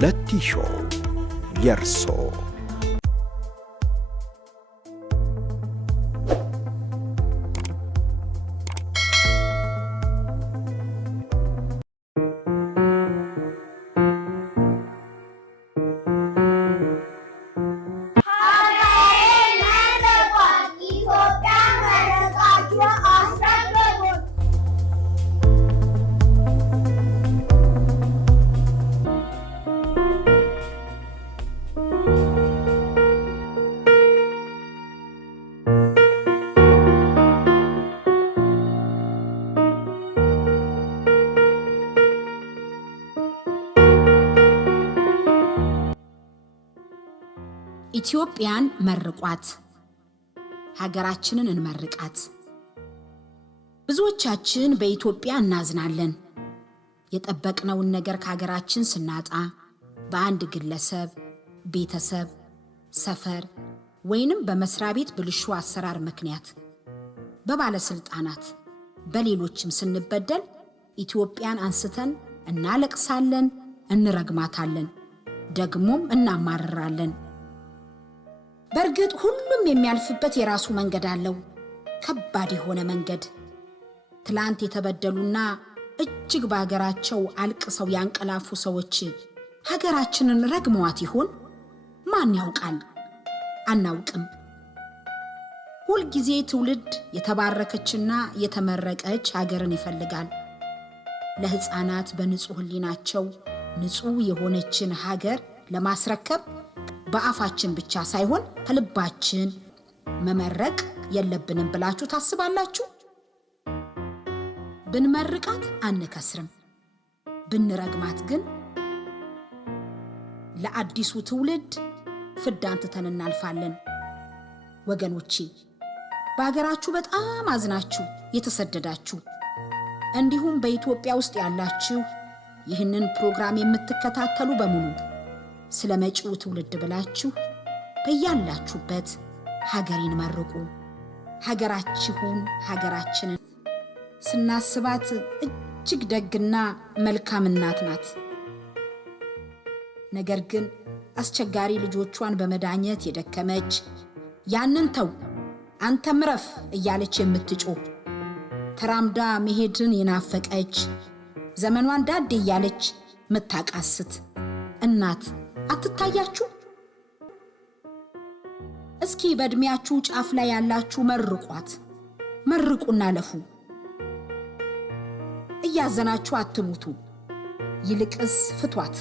ለቲ ሾው የርሶ ኢትዮጵያን መርቋት ሀገራችንን እንመርቃት። ብዙዎቻችን በኢትዮጵያ እናዝናለን። የጠበቅነውን ነገር ከሀገራችን ስናጣ በአንድ ግለሰብ፣ ቤተሰብ፣ ሰፈር ወይንም በመስሪያ ቤት ብልሹ አሰራር ምክንያት በባለስልጣናት በሌሎችም ስንበደል ኢትዮጵያን አንስተን እናለቅሳለን፣ እንረግማታለን፣ ደግሞም እናማርራለን። በርግጥ ሁሉም የሚያልፍበት የራሱ መንገድ አለው፣ ከባድ የሆነ መንገድ። ትላንት የተበደሉና እጅግ በሀገራቸው አልቅሰው ያንቀላፉ ሰዎች ሀገራችንን ረግመዋት ይሆን? ማን ያውቃል? አናውቅም። ሁልጊዜ ትውልድ የተባረከችና የተመረቀች ሀገርን ይፈልጋል። ለሕፃናት በንጹህ ሕሊናቸው ንጹህ የሆነችን ሀገር ለማስረከብ በአፋችን ብቻ ሳይሆን ከልባችን መመረቅ የለብንም ብላችሁ ታስባላችሁ? ብንመርቃት አንከስርም፣ ብንረግማት ግን ለአዲሱ ትውልድ ፍዳን ትተን እናልፋለን። ወገኖቼ በሀገራችሁ በጣም አዝናችሁ የተሰደዳችሁ እንዲሁም በኢትዮጵያ ውስጥ ያላችሁ ይህንን ፕሮግራም የምትከታተሉ በሙሉ ስለ መጪው ትውልድ ብላችሁ በያላችሁበት ሀገሬን መርቁ። ሀገራችንን ስናስባት እጅግ ደግና መልካም እናት ናት። ነገር ግን አስቸጋሪ ልጆቿን በመዳኘት የደከመች፣ ያንን ተው አንተም ረፍ እያለች የምትጮህ፣ ተራምዳ መሄድን የናፈቀች፣ ዘመኗን ዳዴ እያለች ምታቃስት እናት አትታያችሁ? እስኪ በእድሜያችሁ ጫፍ ላይ ያላችሁ መርቋት፣ መርቁና ለፉ። እያዘናችሁ አትሙቱ፣ ይልቅስ ፍቷት።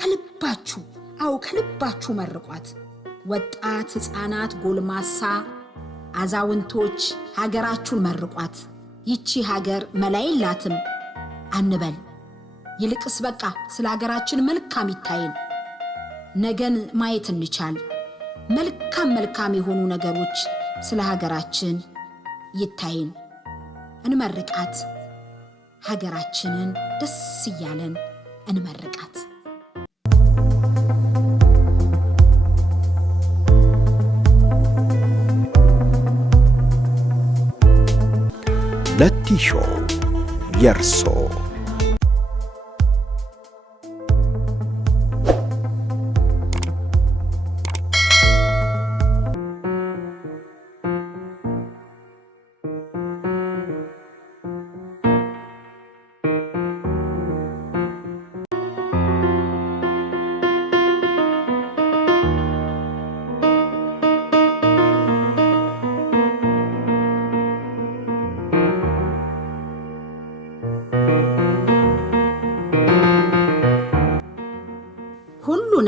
ከልባችሁ፣ አዎ ከልባችሁ መርቋት። ወጣት፣ ሕፃናት፣ ጎልማሳ፣ አዛውንቶች ሀገራችሁን መርቋት። ይቺ ሀገር መላ የላትም አንበል። ይልቅስ በቃ ስለ ሀገራችን መልካም ይታየን። ነገን ማየት እንቻል። መልካም የሆኑ ነገሮች ስለ ሀገራችን ይታየን። እንመርቃት። ሀገራችንን ደስ እያለን እንመርቃት። ለቲ ሾው የርሶ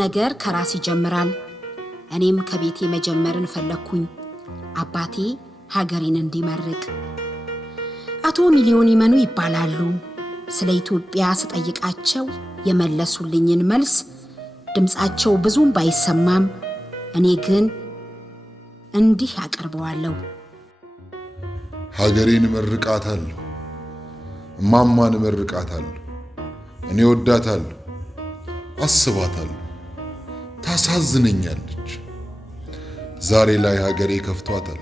ነገር ከራስ ይጀምራል። እኔም ከቤቴ መጀመርን ፈለኩኝ። አባቴ ሀገሬን እንዲመርቅ። አቶ ሚሊዮን ይመኑ ይባላሉ። ስለ ኢትዮጵያ ስጠይቃቸው የመለሱልኝን መልስ ድምጻቸው ብዙም ባይሰማም እኔ ግን እንዲህ አቀርበዋለሁ። ሀገሬን መርቃታለሁ፣ እማማን መርቃታለሁ። እኔ ወዳታለሁ፣ አስባታለሁ፣ ታሳዝነኛለች። ዛሬ ላይ ሀገሬ ከፍቷታል፣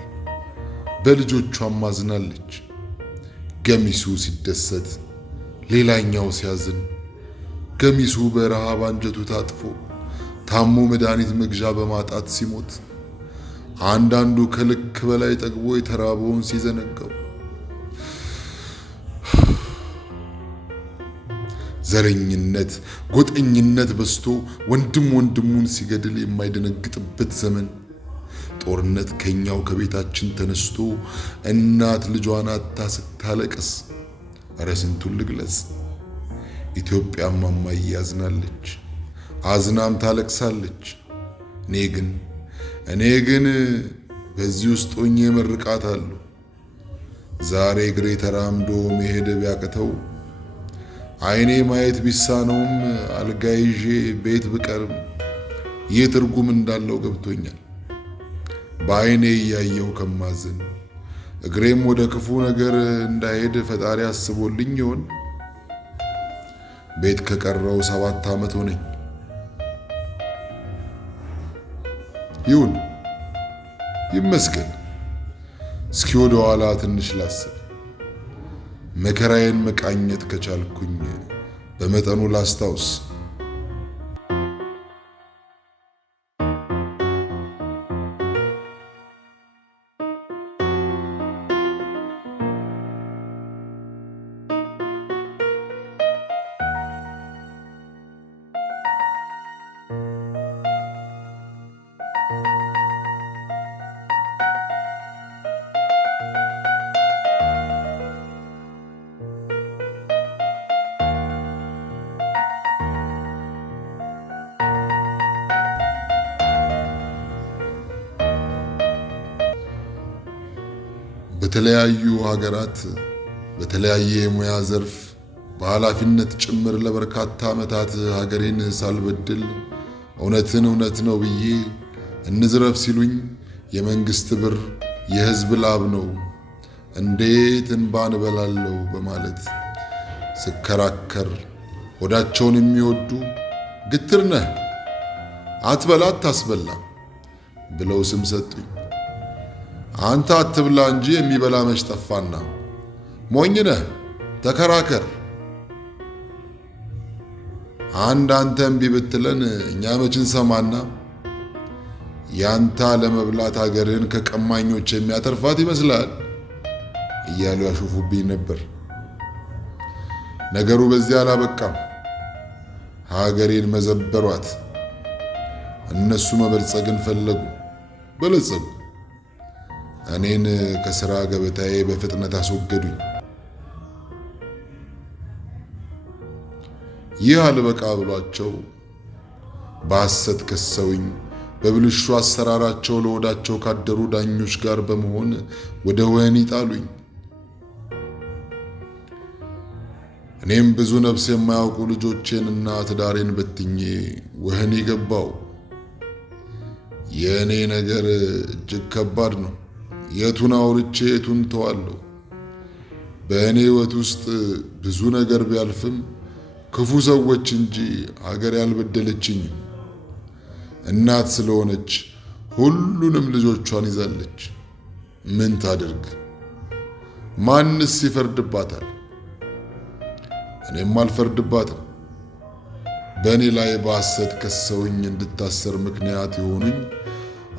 በልጆቿም አዝናለች። ገሚሱ ሲደሰት ሌላኛው ሲያዝን፣ ገሚሱ በረሃብ አንጀቱ ታጥፎ ታሞ መድኃኒት መግዣ በማጣት ሲሞት፣ አንዳንዱ ከልክ በላይ ጠግቦ የተራበውን ሲዘነጋው፣ ዘረኝነት ጎጠኝነት በስቶ ወንድም ወንድሙን ሲገድል የማይደነግጥበት ዘመን፣ ጦርነት ከኛው ከቤታችን ተነስቶ እናት ልጇን አጥታ ስታለቅስ፣ እረ ስንቱን ልግለጽ። ኢትዮጵያም እማዬ ያዝናለች፣ አዝናም ታለቅሳለች። እኔ ግን በዚህ ውስጥ ሆኜ እመርቃታለሁ። ዛሬ እግሬ ተራምዶ መሄድ ቢያቅተው፣ ዓይኔ ማየት ቢሳነውም፣ አልጋ ይዤ ቤት ብቀርም ይህ ትርጉም እንዳለው ገብቶኛል። በዓይኔ እያየው ከማዝን እግሬም ወደ ክፉ ነገር እንዳይሄድ ፈጣሪ አስቦልኝ ይሆን? ቤት ከቀረው 7 ዓመት ሆነኝ። ይሁን ይመስገን። እስኪ ወደ ኋላ ትንሽ ላስብ። መከራዬን መቃኘት ከቻልኩኝ በመጠኑ ላስታውስ። በተለያዩ ሀገራት በተለያየ የሙያ ዘርፍ በኃላፊነት ጭምር ለበርካታ ዓመታት ሀገሬን ሳልበድል እውነትን እውነት ነው ብዬ እንዝረፍ ሲሉኝ የመንግስት ብር የህዝብ ላብ ነው እንዴት እንባን እበላለሁ በማለት ስከራከር፣ ሆዳቸውን የሚወዱ ግትር ነህ አትበላ አታስበላ ብለው ስም ሰጡኝ። አንተ አትብላ እንጂ የሚበላ መች ጠፋና፣ ሞኝ ነህ ተከራከር። አንተ እምቢ ብትለን እኛ መች እንሰማና፣ ያንተ ለመብላት ሀገርን ከቀማኞች የሚያተርፋት ይመስላል እያሉ ያሾፉብኝ ነበር። ነገሩ በዚያ አላበቃም። ሀገሬን መዘበሯት። እነሱ መበልጸግን ፈለጉ፣ በለጸጉ። እኔን ከሥራ ገበታዬ በፍጥነት አስወገዱኝ። ይህ አልበቃ ብሏቸው በሐሰት ከሰውኝ በብልሹ አሰራራቸው ለወዳቸው ካደሩ ዳኞች ጋር በመሆን ወደ ወህኒ ጣሉኝ። እኔም ብዙ ነፍስ የማያውቁ ልጆቼንና ትዳሬን በትኜ ወህኒ ገባው። የእኔ ነገር እጅግ ከባድ ነው። የቱን አውርቼ የቱን ተዋለሁ? በእኔ ሕይወት ውስጥ ብዙ ነገር ቢያልፍም ክፉ ሰዎች እንጂ ሀገር ያልበደለችኝም። እናት ስለሆነች ሁሉንም ልጆቿን ይዛለች። ምን ታድርግ? ማንስ ይፈርድባታል? እኔም አልፈርድባትም። በእኔ ላይ በሐሰት ከሰውኝ እንድታሰር ምክንያት የሆኑኝ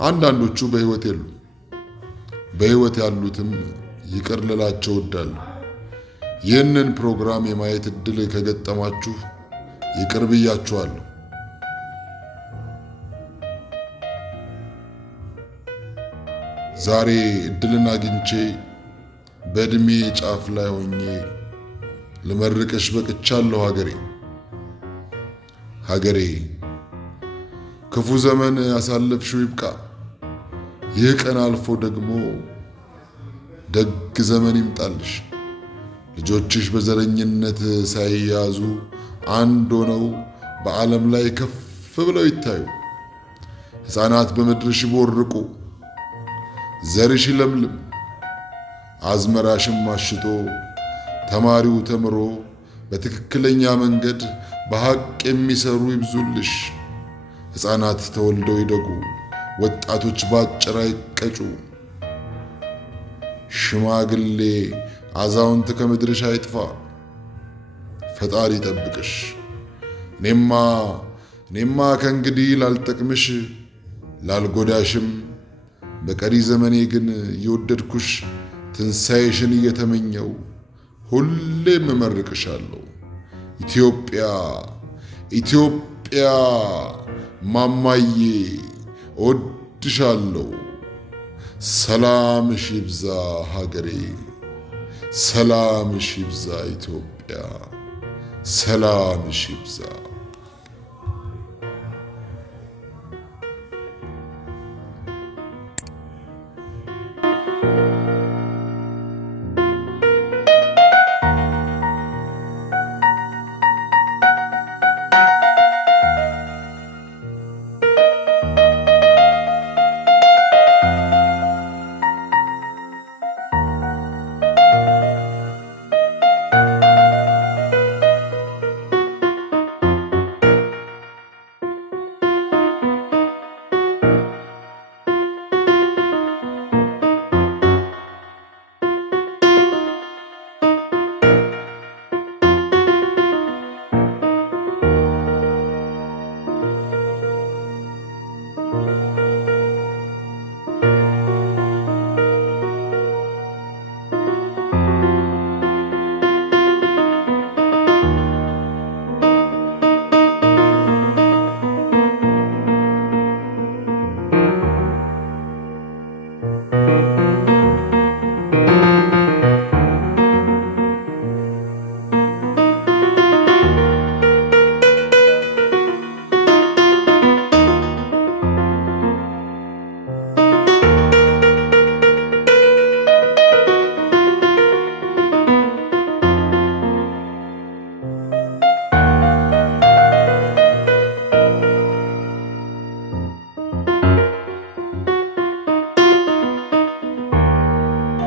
አንዳንዶቹ በሕይወት የሉ። በሕይወት ያሉትም ይቅር ልላቸው እወዳለሁ። ይህንን ፕሮግራም የማየት ዕድል ከገጠማችሁ ይቅር ብያችኋለሁ። ዛሬ ዕድልን አግኝቼ በዕድሜ ጫፍ ላይ ሆኜ ልመርቅሽ በቅቻለሁ። ሀገሬ ክፉ ዘመን ያሳለፍሽው ይብቃ። ይህ ቀን አልፎ ደግሞ ደግ ዘመን ይምጣልሽ። ልጆችሽ በዘረኝነት ሳይያዙ አንድ ሆነው በዓለም ላይ ከፍ ብለው ይታዩ። ሕፃናት በምድርሽ ይቦርቁ፣ ዘርሽ ይለምልም፣ አዝመራሽም አሽቶ ተማሪው ተምሮ በትክክለኛ መንገድ በሐቅ የሚሰሩ ይብዙልሽ። ሕፃናት ተወልደው ይደጉ፣ ወጣቶች ባጭራ ይቀጩ። ሽማግሌ አዛውንት ከምድርሽ አይጥፋ። ፈጣሪ ይጠብቅሽ፣ እኔማ ከእንግዲህ ላልጠቅምሽ ላልጎዳሽም በቀሪ ዘመኔ ግን እየወደድኩሽ ትንሣኤሽን እየተመኘው ሁሌም እመርቅሻለሁ። ኢትዮጵያ ማማዬ እወድሻለሁ። ሰላምሽ ይብዛ ሀገሬ፣ ሰላምሽ ይብዛ ኢትዮጵያ፣ ሰላምሽ ይብዛ።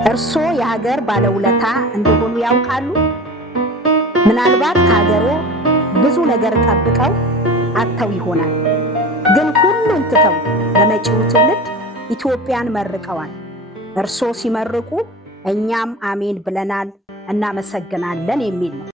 እርሶ የሀገር ባለውለታ እንደሆኑ ያውቃሉ? ምናልባት ከሀገሮ ብዙ ነገር ጠብቀው አጥተው ይሆናል። ግን ሁሉን ትተው ለመጪው ትውልድ ኢትዮጵያን መርቀዋል። እርሶ ሲመርቁ እኛም አሜን ብለናል፣ እናመሰግናለን የሚል ነው።